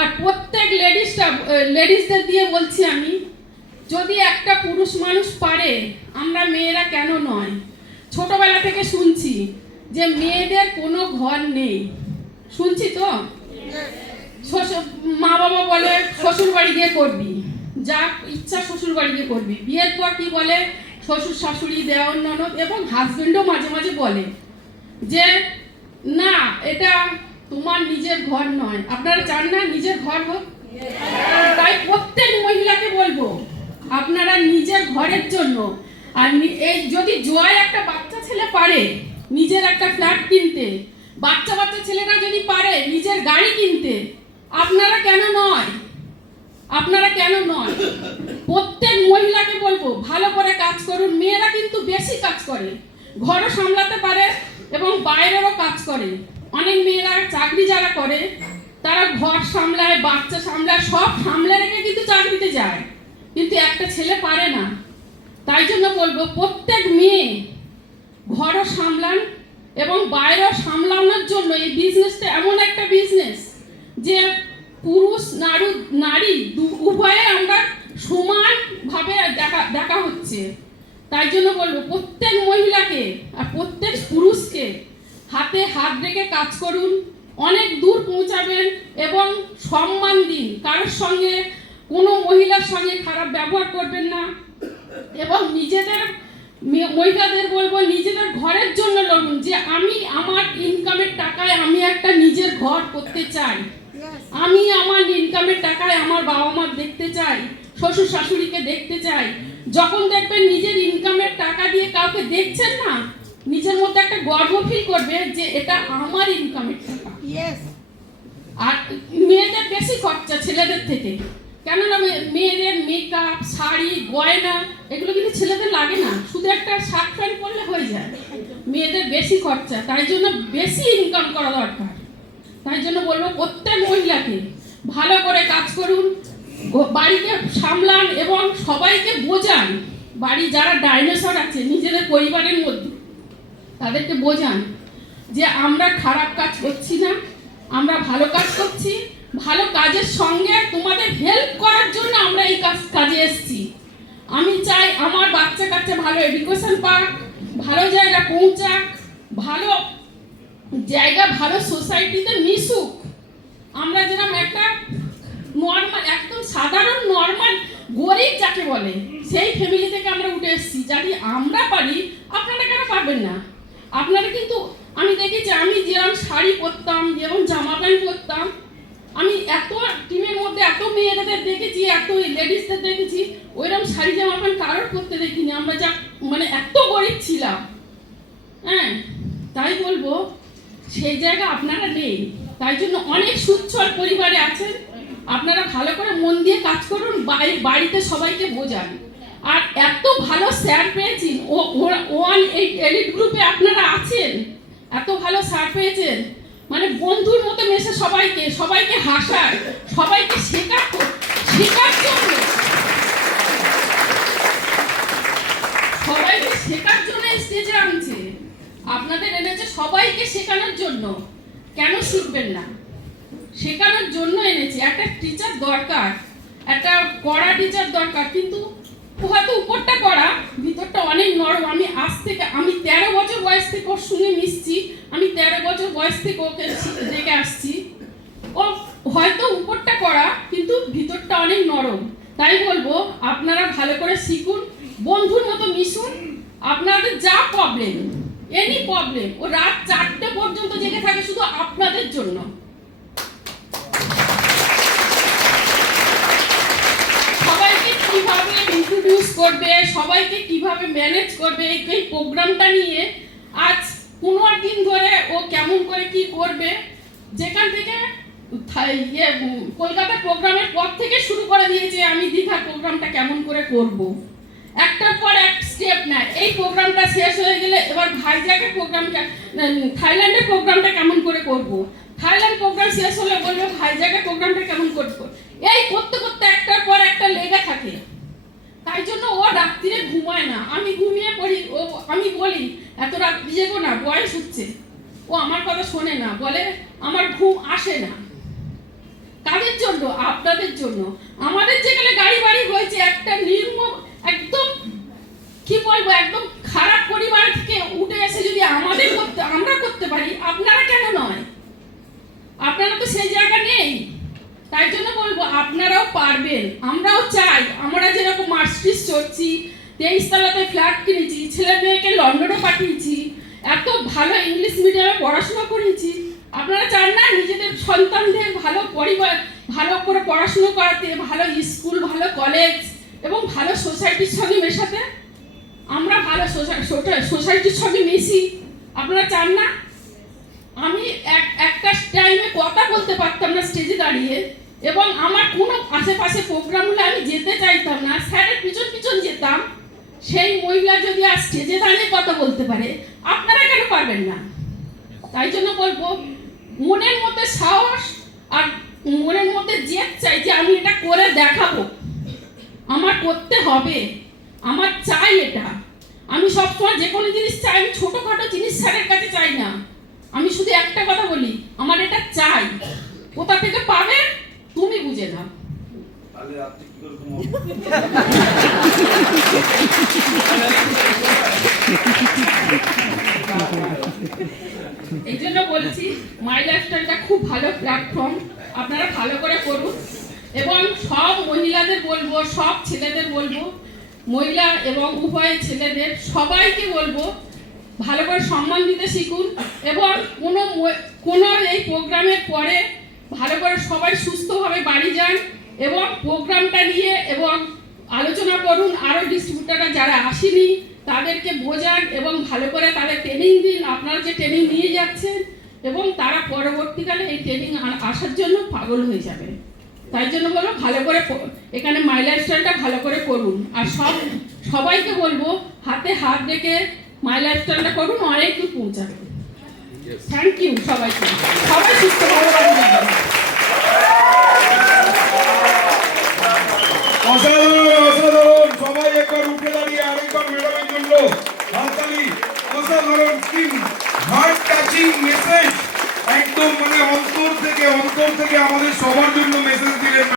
আর প্রত্যেক লেডিসদের দিয়ে বলছি আমি, যদি একটা পুরুষ মানুষ পারে, আমরা মেয়েরা কেন নয়? ছোটবেলা থেকে শুনছি যে মেয়েদের কোনো ঘর নেই, শুনছি তো। মা বাবা বলে শ্বশুর বাড়ি গিয়ে করবি, যা ইচ্ছা শ্বশুর বাড়ি গিয়ে করবি। বিয়ের পর কি বলে, শ্বশুর শাশুড়ি দেওর ননদ এবং হাজবেন্ডও মাঝে মাঝে বলে যে না, এটা তোমার নিজের ঘর নয়। আপনারা চান না নিজের ঘর হোক? তাই প্রত্যেক মহিলাকে বলবো, আপনারা নিজের ঘরের জন্য, আর এই যদি জয় একটা বাচ্চা ছেলে পারে নিজের একটা ফ্ল্যাট কিনতে, বাচ্চা ছেলেরা যদি পারে নিজের গাড়ি কিনতে, আপনারা কেন নয়? আপনারা কেন নয়? প্রত্যেক মহিলাকে বলবো ভালো করে কাজ করুন। মেয়েরা কিন্তু বেশি কাজ করে, ঘরও সামলাতে পারে এবং বাইরেরও কাজ করে। অনেক মেয়েরা চাকরি যারা করে তারা ঘর সামলায়, বাচ্চা সামলায়, সব সামলে রেখে কিন্তু চাকরিতে যায়, কিন্তু একটা ছেলে পারে না। তাই জন্য বলবো প্রত্যেক মেয়ে ঘরও সামলান এবং বাইরেও সামলানোর জন্য এই বিজনেসটা এমন একটা বিজনেস যে পুরুষ নারী উভয়ে আমরা সমানভাবে দেখা হচ্ছে। তাই জন্য বলবো প্রত্যেক মহিলাকে আর প্রত্যেক পুরুষকে হাতে হাত রেখে কাজ করুন, অনেক দূর পৌঁছাবেন এবং সম্মান দিন। কারোর সঙ্গে, কোনো মহিলার সঙ্গে খারাপ ব্যবহার করবেন না এবং মহিলাদের বলবো নিজেদের ঘরের জন্য লড়ুন, যে আমি আমার ইনকামের টাকায় আমি একটা নিজের ঘর করতে চাই, আমি আমার ইনকামের টাকায় আমার বাবা মা দেখতে চাই, শ্বশুর শাশুড়িকে দেখতে চাই। যখন দেখবেন নিজের ইনকামের টাকা দিয়ে কাউকে দেখছেন না, নিজের মধ্যে একটা গর্ব ফিল করবে যে এটা আমার ইনকামের টাকা। আর মেয়েদের বেশি খরচা ছেলেদের থেকে, কেননা মেয়েদের মেকআপ, শাড়ি, গয়না এগুলো কিন্তু ছেলেদের লাগে না, শুধু একটা শার্ট প্যান্ট পরলে হয়ে যায়। মেয়েদের বেশি খরচা, তাই জন্য বেশি ইনকাম করা দরকার। তাই জন্য বলবো প্রত্যেক মহিলাকে ভালো করে কাজ করুন, বাড়িকে সামলান এবং সবাইকে বোঝান। বাড়ি যারা ডাইনোসর আছে নিজেদের পরিবারের মধ্যে, তাদেরকে বোঝান যে আমরা খারাপ কাজ করছি না, আমরা ভালো কাজ করছি। ভালো কাজের সঙ্গে তোমাদের হেল্প করার জন্য আমরা এই কাজে এসেছি। আমি চাই আমার বাচ্চা কাচ্চা ভালো এডুকেশন পাক, ভালো জায়গা পৌঁছাক, ভালো জায়গা, ভালো সোসাইটিতে মিশুক। আমরা যেরকম একটা নর্মাল, একদম সাধারণ নর্মাল গরিব যাকে বলে, সেই ফ্যামিলি থেকে আমরা উঠে এসেছি। যদি আমরা পারি, আপনারা কেন পারবেন না? আপনারা কিন্তু, আমি দেখেছি, আমি যেরকম শাড়ি পরতাম, যেরকম জামা প্যান্ট পরতাম, আমি এত টিমের মধ্যে এত মেয়েদের দেখেছি, এত লেডিসদের দেখেছি, ওইরকম শাড়ি জামা প্যান্ট কারোর পরতে দেখিনি। আমরা যা মানে এত গরিব ছিলাম, হ্যাঁ। তাই বলবো সেই জায়গা আপনারা নেই। তাই জন্য অনেক সুচ্ছল পরিবারে আছেন, আপনারা ভালো করে মন দিয়ে কাজ করুন, বাড়িতে সবাইকে বোঝান। আর এত ভালো স্যার পেয়েছি, এই এলিট গ্রুপে আপনারা আছেন, এত ভালো স্যার পেয়েছেন, মানে বন্ধুর মতো মেশে সবাইকে হাসায়, সবাইকে শেখার জন্য, সবাইকে শেখার জন্য স্টেজে আনছে। আপনাদের এনেছে সবাইকে শেখানোর জন্য, কেন শিখবেন না? শেখানোর জন্য এনেছে। একটা টিচার দরকার, একটা কড়া টিচার দরকার, কিন্তু হয়তো উপরটা কড়া, ভিতরটা অনেক নরম। আমি 13 বছর বয়স থেকে ওর সঙ্গে মিশছি, আমি 13 বছর বয়স থেকে ওকে দেখে আসছি। ও হয়তো উপরটা কড়া, কিন্তু ভিতরটা অনেক নরম। তাই বলবো আপনারা ভালো করে শিখুন, বন্ধুর মতো মিশুন। আপনাদের যা প্রবলেম, এনি প্রবলেম, ও রাত 4টে পর্যন্ত জেগে থাকে শুধু আপনাদের জন্য। সবাইকে কিভাবে ইন্ট্রোডিউস করবে, সবাইকে কিভাবে ম্যানেজ করবে, এই প্রোগ্রামটা নিয়ে আজ 15 দিন ধরে ও কেমন করে কি করবে, যেখান থেকে কলকাতা প্রোগ্রামের পর থেকে শুরু করে দিয়েছে আমি দীঘার প্রোগ্রামটা কেমন করে করব। একটার পর এক স্টেপ নেয়। এই প্রোগ্রামটা শেষ হয়ে গেলে এবার ভাইজ্যাগের প্রোগ্রামটা, থাইল্যান্ডের প্রোগ্রামটা কেমন করে করব, থাইল্যান্ড প্রোগ্রাম শেষ হলে বলবো ভাইজ্যাগের প্রোগ্রামটা কেমন করব। এই করতে করতে একটার পর একটা লেগে থাকে। তাই জন্য ও রাত্রিরে ঘুমায় না, আমি ঘুমিয়ে পড়ি, আমি বলি এত রাত্রি জেগো না, বয়স হচ্ছে। ও আমার কথা শোনে না, বলে আমার ঘুম আসে না। কাদের জন্য? মহিলাদের জন্য। আমাদের যেখানে গাড়ি বাড়ি হয়েছে, একটা একদম কি বলবো, একদম খারাপ পরিবার থেকে উঠে এসে যদি আমরা করতে পারি, আপনারা কেন নয়? আপনারা তো সেই জায়গা নেই। তাই জন্য বলবো আপনারাও পারবেন, আমরাও চাই। আমরা যেরকম মার্সিডিজ চড়ছি, 23 তলাতে ফ্ল্যাট কিনেছি, ছেলে মেয়েকে লন্ডনে পাঠিয়েছি, এত ভালো ইংলিশ মিডিয়ামে পড়াশোনা করিয়েছি, আপনারা চান না নিজেদের সন্তানদের ভালো পরিবার, ভালো করে পড়াশুনো করাতে, ভালো স্কুল, ভালো কলেজ এবং ভালো সোসাইটির সঙ্গে মেশাতে? আমরা ভালো সোসাইটির সঙ্গে মিশি, আপনারা চান না? আমি একটা টাইমে কথা বলতে পারতাম না স্টেজে দাঁড়িয়ে, এবং আমার কোনো আশেপাশে প্রোগ্রাম হলে আমি যেতে চাইতাম না, স্যারের পিছন পিছন যেতাম। সেই মহিলা যদি আর স্টেজে দাঁড়িয়ে কথা বলতে পারে, আপনারা কেন পারবেন না? তাই জন্য বলবো, মনের মধ্যে সাহস আর মনের মধ্যে জেদ চাই যে আমি এটা করে দেখাবো, আমার করতে হবে, আমার চাই এটা। আমি সবসময় যে কোনো জিনিস চাই, আমি ছোটোখাটো জিনিস স্যারের কাছে চাই না। আমি শুধু একটা কথা বলি, আমার এটা চাই। কোথা থেকে পাবে তুমি বুঝে নাও। এই জন্য বলছি, মাই লাইফস্টাইলটা খুব ভালো প্ল্যাটফর্ম, আপনারা ভালো করে করুন। এবং সব মহিলাদের বলবো, সব ছেলেদের বলবো, মহিলা এবং উভয় ছেলেদের সবাইকে বলবো, ভালো করে সম্মান দিতে শিখুন। এবং কোনো এই প্রোগ্রামের পরে ভালো করে সবাই সুস্থভাবে বাড়ি যান এবং প্রোগ্রামটা নিয়ে এবং আলোচনা করুন। আরও ডিস্ট্রিবিউটাররা যারা আসেনি তাদেরকে বোঝান এবং ভালো করে তাদের ট্রেনিং দিন, আপনারা যে ট্রেনিং নিয়ে যাচ্ছেন, এবং তারা পরবর্তীকালে এই ট্রেনিং আসার জন্য পাগল হয়ে যাবে। তাই জন্য বলো, ভালো করে এখানে মাই লাইফস্টাইলটা ভালো করে করুন। আর সবাইকে বলবো, হাতে হাত রেখে মাই লাইফস্টাইলটা করুন, অনেক দূর পৌঁছাবে। থ্যাংক ইউ সবাইকে, সবাই সুস্থভাবে বাড়ি যাবেন। অসাধারণ, সবাই একবার উঠে দাঁড়িয়ে আরেকবার ম্যাডামের জন্য হাততালি। অসাধারণ স্কিম, হার্ট টাচিং মেসেজ, একদম মানে অন্তর থেকে আমাদের সবার জন্য মেসেজ দিলেন।